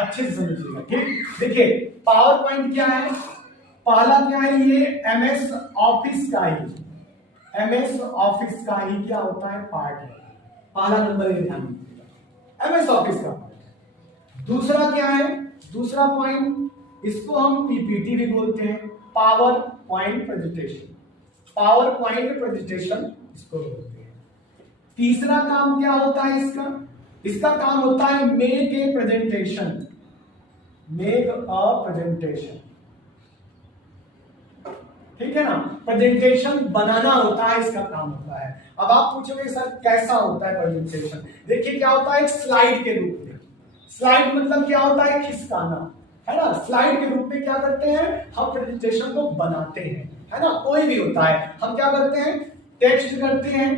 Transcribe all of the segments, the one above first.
अच्छे से समझिएगा। ठीक, देखिए पावर पॉइंट क्या है, पहला क्या है, ये एमएस ऑफिस का ही, एमएस ऑफिस का ही क्या होता है, पार्ट है। पहला नंबर ये ध्यान दीजिएगा, एमएस ऑफिस का पार्ट है। दूसरा क्या है, दूसरा पॉइंट, इसको हम पीपीटी भी बोलते हैं, power point presentation, power point presentation इसको बोलते हैं। तीसरा काम क्या होता है इसका, इसका काम होता है make a presentation, make a presentation, ठीक है ना, प्रेजेंटेशन बनाना होता है, इसका काम होता है। अब आप पूछोगे सर कैसा होता है प्रेजेंटेशन, देखिए क्या होता है, एक स्लाइड के रूप में, स्लाइड मतलब क्या होता है, खिसकाना, है ना। स्लाइड के रूप में क्या करते हैं हम, प्रेजेंटेशन को बनाते हैं, है ना। कोई भी होता है, हम क्या करते हैं, टेक्स्ट करते हैं,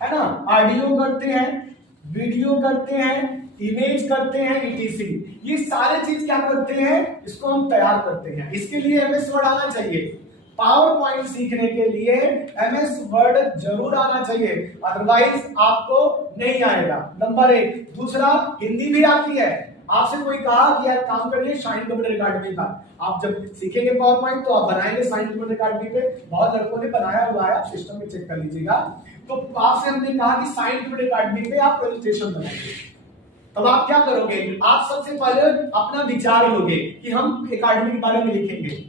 है ना, ऑडियो करते हैं, वीडियो करते हैं, इमेज करते हैं, ईटीसी, ये सारे चीज क्या करते हैं, इसको हम तैयार करते हैं। इसके लिए एमएस वर्ड आना चाहिए, पावर पॉइंट सीखने के लिए एमएस वर्ड जरूर आना चाहिए, अदरवाइज आपको नहीं आएगा, नंबर एक। दूसरा, हिंदी भी आती है, आपसे कोई कहा कि यार काम करिए शाइन कंप्यूटर अकादमी का, आप जब सीखेंगे पावर पॉइंट तो आप बनाएंगे शाइन कंप्यूटर अकादमी पे, बहुत लड़कों ने बनाया हुआ है, आप सिस्टम में चेक कर लीजिएगा। तो आपसे हमने कहा कि शाइन कंप्यूटर अकादमी पे आप प्रेजेंटेशन बनाएंगे, तब आप क्या करोगे, आप सबसे पहले अपना विचार लोगे कि हम अकादमी के बारे में लिखेंगे,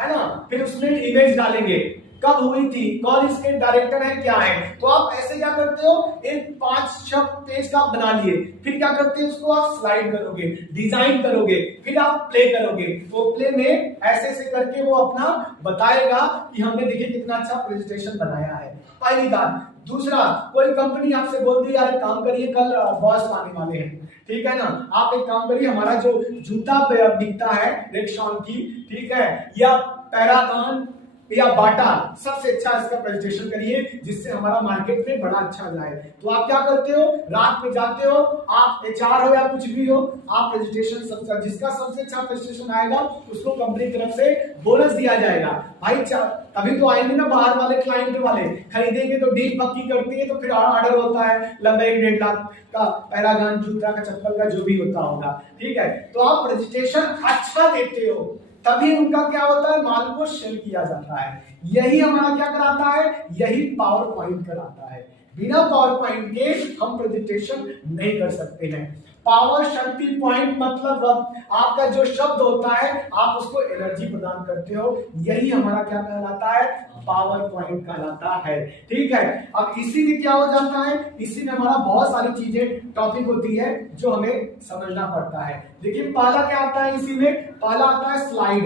है ना, फिर उसमें इमेज डालेंगे, कब हुई थी, कौन इसके डायरेक्टर है, क्या है। तो आप ऐसे क्या करते हो, एक 5-6 पेज का बना लिए, फिर क्या करते हैं उसको आप स्लाइड करोगे, डिजाइन करोगे, फिर आप प्ले करोगे, तो प्ले में ऐसे ऐसे करके वो अपना बताएगा कि हमने देखिए कितना अच्छा प्रेजेंटेशन बनाया है, पहली बात। दूसरा, कोई कंपनी आपसे बोल दी यार काम करिए कल बॉस आने वाले हैं, ठीक है ना, आप एक काम करिए, हमारा जो जूता बिकता है रेक्सॉन की, ठीक है, या पैरागॉन या बाटा, सबसे अच्छा इसका प्रेजेंटेशन करिए जिससे हमारा मार्केट में बड़ा अच्छा जाए। तो आप क्या करते हो, रात में जाते हो, आप एचआर हो या कुछ भी हो, आप प्रेजेंटेशन सबसे, जिसका सबसे अच्छा प्रेजेंटेशन आएगा उसको कंपनी की तरफ से बोनस दिया जाएगा। भाई तभी तो आएंगे ना बाहर वाले क्लाइंट वाले, खरीदेंगे तो डील पक्की करती है, तो फिर ऑर्डर होता है लंबे 1.5 लाख का पैरागॉन जूता का, चप्पल का, जो भी होता होगा, ठीक है। तो आप प्रेजेंटेशन अच्छा देते हो तभी उनका क्या होता है, माल को सेल किया जाता है। यही हमारा क्या कराता है, यही पावर पॉइंट कराता है। बिना पावर पॉइंट के हम प्रेजेंटेशन नहीं कर सकते हैं। पावर शक्ति पॉइंट मतलब आपका जो शब्द होता है आप उसको एनर्जी प्रदान करते हो, यही हमारा क्या कहलाता है, पावर पॉइंट कहलाता है, ठीक है। अब इसी में क्या हो जाता है, इसी में हमारा बहुत सारी चीजें टॉपिक होती है जो हमें समझना पड़ता है। देखिए पहला क्या आता है, इसी में पहला आता है स्लाइड,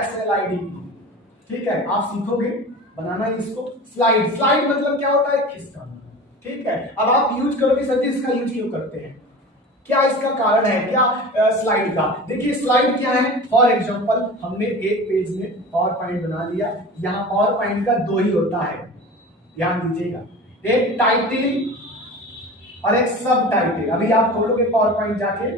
SLID, ठीक है, आप सीखोगे बनाना इसको। स्लाइड, स्लाइड मतलब क्या होता है, खिसकाना, ठीक है। अब आप यूज करोगे सर इसका यूज क्यों करते हैं, क्या इसका कारण है, क्या स्लाइड का। देखिए स्लाइड क्या है, फॉर एग्जांपल हमने एक पेज में पावर पॉइंट बना लिया, यहाँ पावर पॉइंट का 2 ही होता है, ध्यान दीजिएगा, एक टाइटल और एक सब टाइटल। अभी आप खोलोगे पावर पॉइंट जाके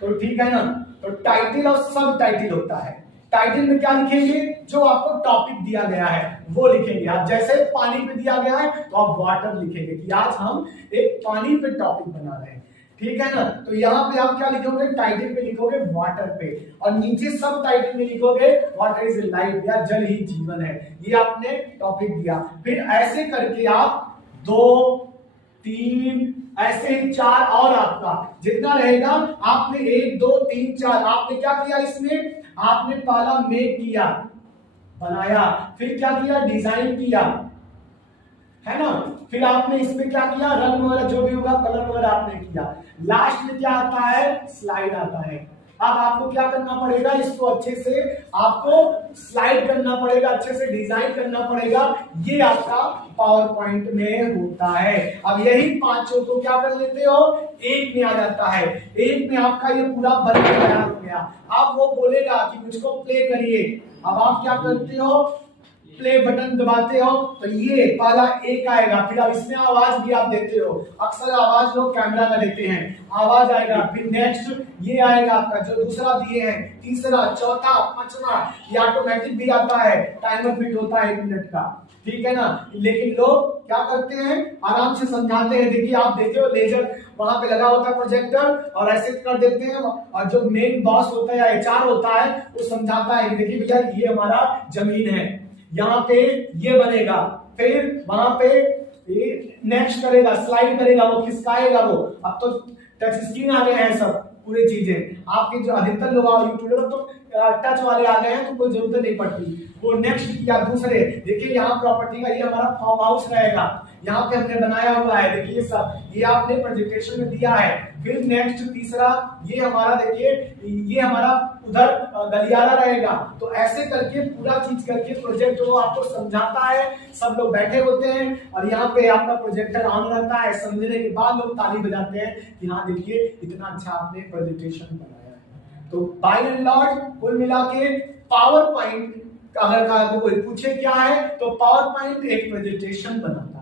तो ठीक है ना, तो टाइटल और सब टाइटल होता है। टाइटल में क्या लिखेंगे, जो आपको टॉपिक दिया गया है वो लिखेंगे। आप जैसे पानी पे दिया गया है तो आप वाटर लिखेंगे कि आज हम एक पानी पे टॉपिक बना रहे हैं, ठीक है ना। तो यहाँ पे आप क्या लिखोगे, टाइटल पे लिखोगे वाटर पे, और नीचे सब टाइटल में लिखोगे वाटर इज लाइफ, या जल ही जीवन है, ये आपने टॉपिक दिया। फिर ऐसे करके आप 2, 3 ऐसे 4 और आपका जितना रहेगा, आपने 1, 2, 3, 4 आपने क्या किया, इसमें आपने पहला मेक किया, बनाया, फिर क्या किया, डिजाइन किया, है ना, फिर आपने इसमें क्या किया, रंग वगैरह जो भी होगा कलर वगैरह आपने किया, लास्ट में क्या आता है, स्लाइड आता है। अब आपको क्या करना पड़ेगा, इसको अच्छे से आपको स्लाइड करना पड़ेगा, अच्छे से डिजाइन करना पड़ेगा, ये आपका पावर पॉइंट में होता है। अब यही पांचों को क्या कर लेते हो, एक में आ जाता है, एक में आपका ये पूरा बन के तैयार हो गया। अब वो बोलेगा कि मुझको प्ले करिए, अब आप क्या करते हो, प्ले बटन दबाते हो तो ये पहला एक आएगा, फिर अब इसमें आवाज भी आप देते हो, अक्सर आवाज लोग कैमरा में देते हैं, आवाज आएगा, फिर नेक्स्ट ये आएगा आपका जो दूसरा दिए हैं, तीसरा, चौथा, पांचवा, ये ऑटोमेटिक भी आता है, टाइमर फिट होता है 1 मिनट का, ठीक है ना। लेकिन लोग क्या करते हैं, आराम से समझाते हैं। देखिए आप देखिए लेजर वहां पे लगा होता है प्रोजेक्टर, और ऐसे कर देते हैं, और जो मेन बॉस होता है या एचआर होता है वो समझाता है, देखिए भैया ये हमारा जमीन है, यहाँ पे ये बनेगा, फिर वहां पे नेक्स्ट करेगा, स्लाइड करेगा, वो खिसकाएगा वो। अब तो टच स्क्रीन आ गए हैं सब पूरी चीजें, आपके जो अधिकतर लोग यूट्यूबर तो टच वाले आ गए हैं, तो कोई जरूरत नहीं पड़ती। वो नेक्स्ट या दूसरे, देखिए यहाँ प्रॉपर्टी का ये हमारा फार्म हाउस रहेगा, यहाँ पे हमने बनाया हुआ है, देखिए सब ये आपने प्रेजेंटेशन में दिया है। फिर नेक्स्ट तीसरा ये हमारा देखिए, ये हमारा उधर गलियारा रहेगा। तो ऐसे करके पूरा चीज करके प्रोजेक्ट वो आपको समझाता है, सब लोग बैठे होते हैं, और यहाँ पे आपका प्रोजेक्टर ऑन रहता है। समझने के बाद लोग ताली बजाते हैं कि हाँ देखिए इतना अच्छा आपने प्रेजेंटेशन बनाया है। तो बाय एंड लार्ज कुल मिला के पावर पॉइंट अगर कोई पूछे क्या है, तो पावर पॉइंट एक प्रेजेंटेशन बनाता है।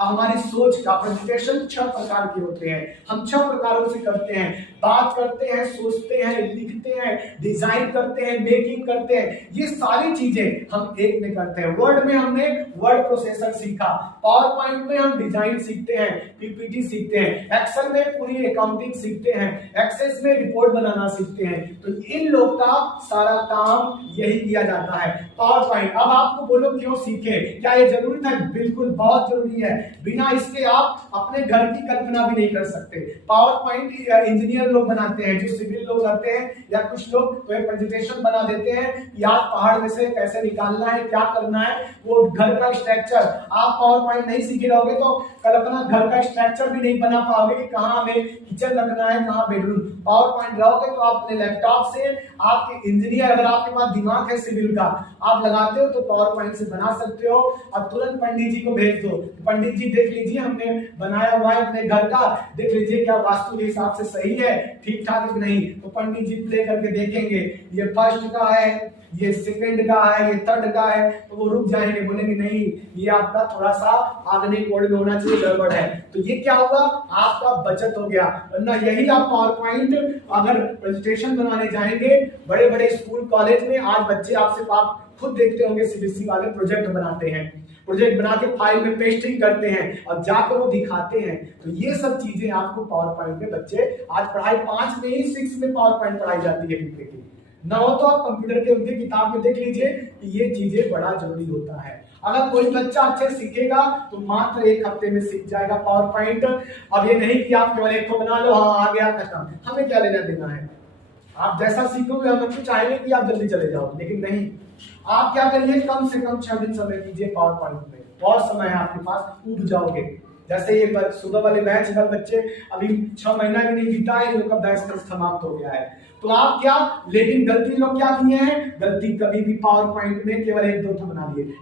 हमारी सोच का प्रेजेंटेशन 6 प्रकार के होते हैं, हम 6 प्रकारों से करते हैं, बात करते हैं, सोचते हैं, लिखते हैं, डिजाइन करते हैं, मेकिंग करते हैं, ये सारी चीजें हम एक में करते हैं। वर्ड में हमने वर्ड प्रोसेसर सीखा, पावर पॉइंट में हम डिजाइन सीखते हैं, पीपीटी सीखते हैं, एक्सेल में पूरी अकाउंटिंग सीखते हैं, एक्सेस में रिपोर्ट बनाना सीखते हैं। तो इन लोग का सारा काम यही किया जाता है, पावर पॉइंट। अब आपको बोलो क्यों सीखे, क्या ये जरूरी था? बिल्कुल बहुत जरूरी है, बिना इसके आप अपने घर की कल्पना भी नहीं कर सकते। पावर पॉइंट इंजीनियर लोग बनाते हैं, जो सिविल लोग रहते हैं या कुछ लोग तो एक प्रेजेंटेशन बना देते हैं कि आप पहाड़ में से कैसे निकालना है, क्या करना है, वो घर का स्ट्रक्चर। आप पावर पॉइंट नहीं सीखे रहोगे तो कल्पना घर का स्ट्रक्चर भी नहीं बना पाओगे कि कहाँ हमें किचन रखना है, कहाँ बेडरूम। पावर पॉइंट रहोगे तो आप अपने लैपटॉप से, आपके इंजीनियर अगर आपके पास दिमाग है सिविल का, आप लगाते हो तो पावर पॉइंट से बना सकते हो, और तुरंत पंडित जी को भेज दो, पंडित जी देख लीजिए हमने बनाया हुआ है अपने घर का, देख लीजिए क्या वास्तु के हिसाब से सही है, ठीक ठाक है कि नहीं। तो पंडित जी प्ले करके देखेंगे, ये फर्स्ट का है, ये सेकंड का है, ये थर्ड का है, तो वो रुक जाएंगे, बोलेंगे नहीं ये आपका थोड़ा सा आगे कोड में होना चाहिए, गड़बड़ है। तो ये क्या होगा, आपका बचत हो गया। वरना यही आप पावर पॉइंट अगर प्रेजेंटेशन बनाने जाएंगे बड़े बड़े स्कूल कॉलेज में, आज बच्चे आपसे आप खुद देखते होंगे सीबीएसई वाले प्रोजेक्ट बनाते हैं, प्रोजेक्ट बना के फाइल में पेस्टिंग करते हैं और जाकर वो दिखाते हैं। तो ये सब चीजें आपको पावर पॉइंट में बच्चे आज पढ़ाई 5 में ही 6 में पावर पॉइंट पढ़ाई जाती है पीपीटी। ना हो तो आप कंप्यूटर के उनके किताब में देख लीजिए कि ये चीजें बड़ा जरूरी होता है। अगर कोई बच्चा अच्छे सीखेगा तो मात्र 1 हफ्ते में सीख जाएगा पावर पॉइंट। अब ये नहीं कि आप केवल एक को बना लो, हाँ आ गया खत्म, हमें क्या लेना देना है। आप जैसा सीखोगे हम तो चाहेंगे कि आप जल्दी चले जाओ, लेकिन नहीं, आप क्या करिए कम से कम 6 दिन समय कीजिए पावर पॉइंट में, और समय है आपके पास, उठ जाओगे। जैसे ये सुबह वाले बैच का बच्चे अभी 6 महीना भी नहीं बीता है, इन लोग का बैच समाप्त हो गया है। तो आप क्या, लेकिन गलती लोग क्या किए हैं, गलती कभी भी पावर पॉइंट में केवल 1-2 बना लिए।